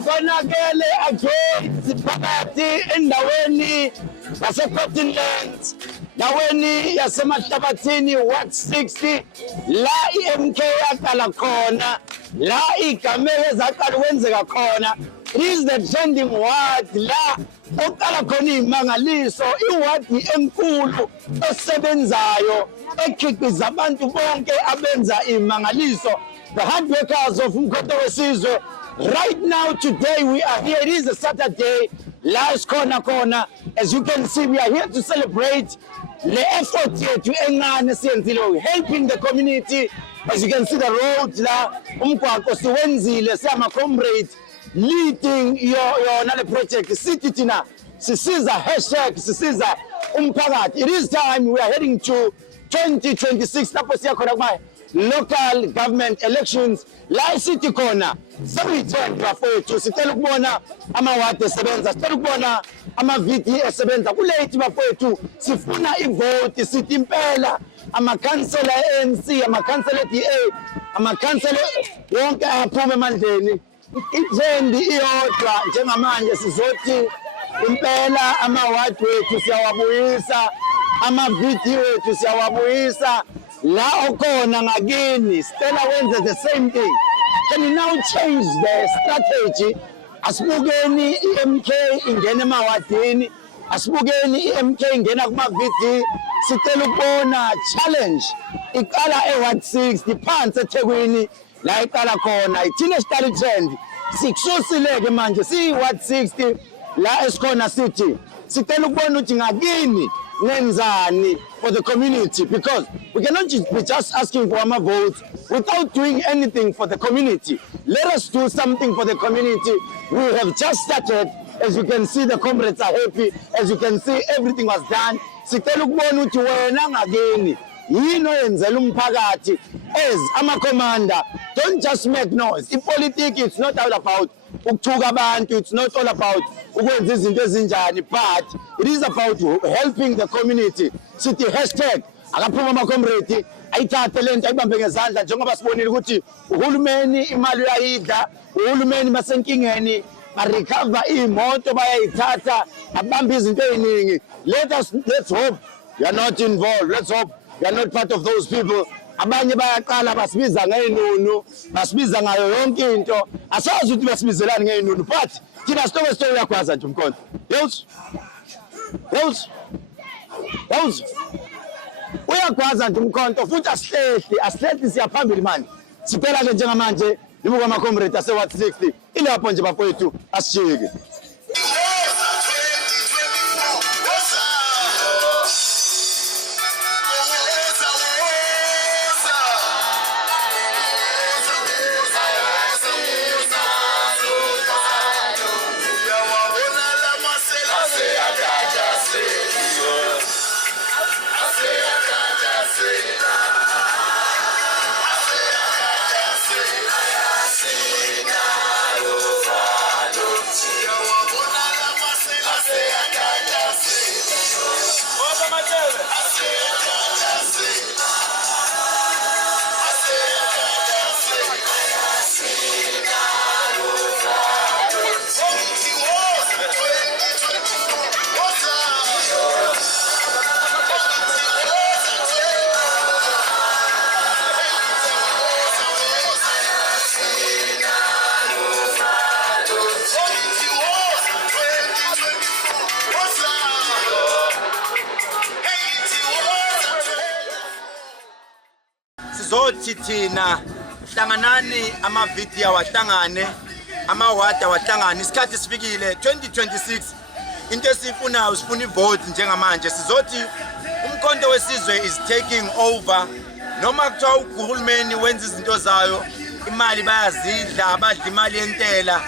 Konakele against phakathi endaweni yaseCottonlands, ndaweni yasemahlabathini Ward 60 la iMK yaqala khona, la igameke zaqala ukwenzeka khona. It is the trending ward la oqala khona imangaliso, iwadi enkulu esebenzayo ekhiqiza abantu bonke abenza imangaliso, the hard workers of Umkhonto weSizwe. Right now, today, we are here. It is a Saturday. Last corner. As you can see, we are here to celebrate the effort to helping the community. As you can see, the road, comrades leading your project. Sisiza hashtag, Sisiza Umphakathi. It is time. We are heading to 2026. Local government elections la city corner. Sereturn bafowethu, sicela ukubona amawadi esebenza, sicela ukubona ama-VD esebenza kulethi bafowethu. Sifuna ivote, sithi impela amakhansela ANC, amakhansela DA, amakhansela yonke aphume emandleni. Itrend iyodwa njengamanje sizothi impela amawadi wethu siyawabuyisa, ama-VD wethu siyawabuyisa. La okona ngakini, Stella wenze the same thing. Can you now change the strategy? Asibukeni iMK ingena emawadini, asibukeni iMK ingena kuma-VD. Sicela ukubona challenge iqala eWard 60 phansi eThekwini la iqala khona. Ithina siqala trend sikususileke manje siyiWard 60 la esikhona city. Sicela ukubona ukuthi ngakini nenzani for the community, because we cannot be just asking for our votes without doing anything for the community. Let us do something for the community. We have just started. As you can see, the comrades are happy. As you can see, everything was done. Sicela ukubona ukuthi wena ngakini yini oyenzela umphakathi as ama-commander. Don't just make noise. Politics, it's not all about ukuthuka abantu, it's not all about ukwenza izinto ezinjani, but it is about helping the community. Sithi hashtag akaphuma ama-comrade ayithathe lento ayibambe ngezandla, njengoba sibonile ukuthi uhulumeni imali uyayidla, uhulumeni basenkingeni barecover imoto bayayithatha, abambe izinto eziningi. Let's hope you are not involved. Let's hope you are not part of those people. Abanye bayaqala basibiza ngeenunu, basibiza ngayo yonke into. Asazi ukuthi basibizelani ngeenunu, but thina sitokwe uyakwazi nje Umkhonto. Yawuz. Uyakwazi nje Umkhonto futhi asihlehli siyaphambili manje. Sicela ke njengamanje nibuka ama-comrade aseWard 60 ilapho nje bafowethu asijike. Zothi thina hlanganani ama-VD awahlangane, amawadi awahlangane, isikhathi sifikile 2026. Into esifunayo sifuna ivote njengamanje. Sizothi Umkhonto weSizwe is taking over. Noma kuthiwa uhulumeni wenza izinto zayo, imali bayazidla, badla imali yentela,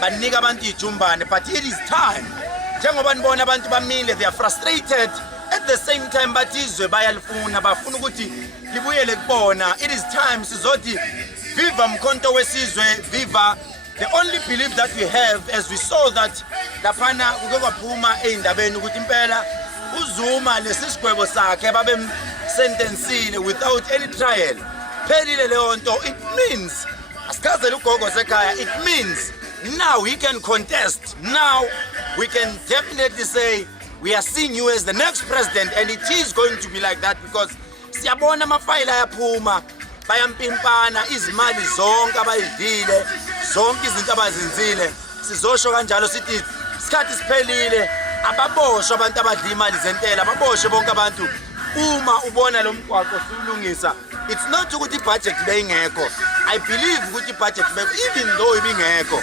banika abantu ijumbane, but it is time. Njengoba nibona abantu bamile, they are frustrated. At the same time, batizwe bayalifuna, bafuna ukuthi libuyele kubona. It is time sizothi viva Umkhonto weSizwe, viva. The only belief that we have, as we saw that laphana kuke kwaphuma eindabeni ukuthi impela uZuma lesisigwebo sakhe babemsentensile without any trial. Pelile leyo nto, it means asichazele ugogo sekhaya, it means now he can contest. Now we can definitely say we are seeing you as the next president, and it is going to be like that because siyabona amafayile ayaphuma bayampimpana izimali zonke abayidile zonke izinto abazenzile sizosho kanjalo sithi isikhathi siphelile ababoshwe abantu abadla imali zentela ababoshwe bonke abantu uma ubona lo mgwaqo sulungisa. It's not ukuthi ibudget beyingekho. I believe ukuthi ibudget even though ibingekho,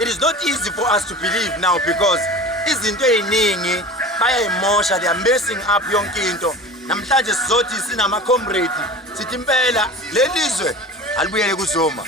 it is not easy for us to believe now because izinto eziningi bayayimosha, they are messing up yonke into. Namhlanje sizothi sinama comrade sithi impela lelizwe alibuyele kuzoma.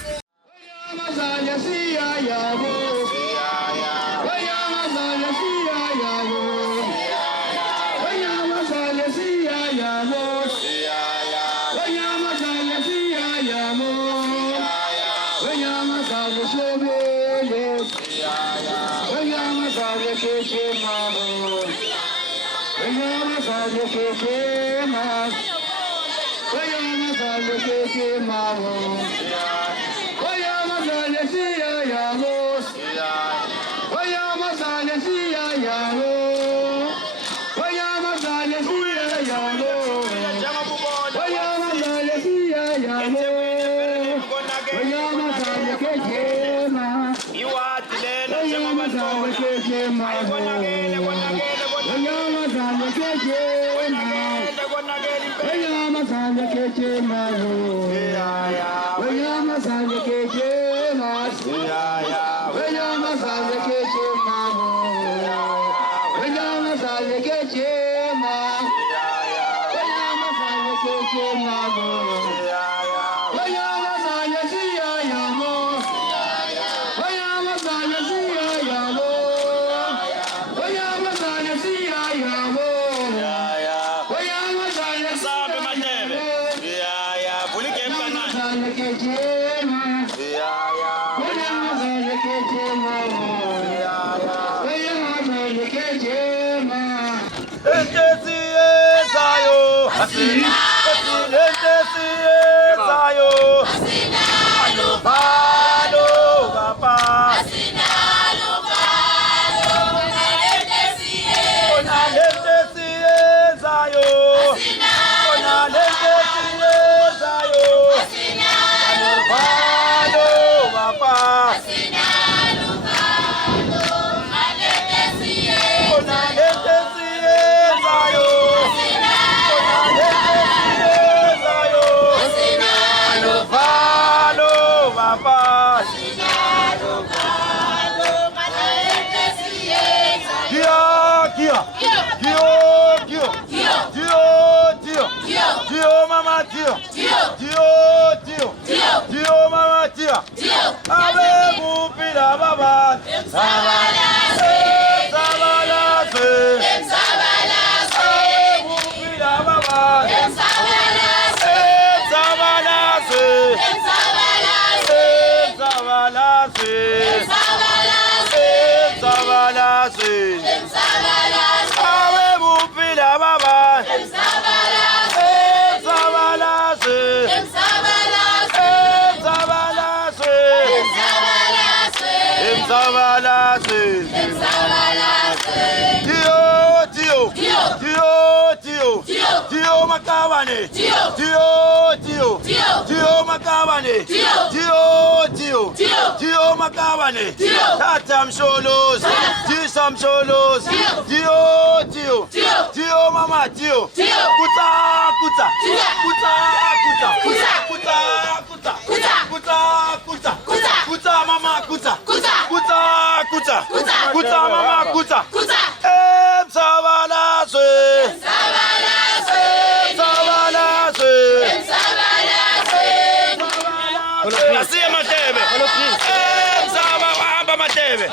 Tata msholos, Tisa msholos, Tio mama Tio, Kuta, mama Kuta, mama Kuta, Matebe.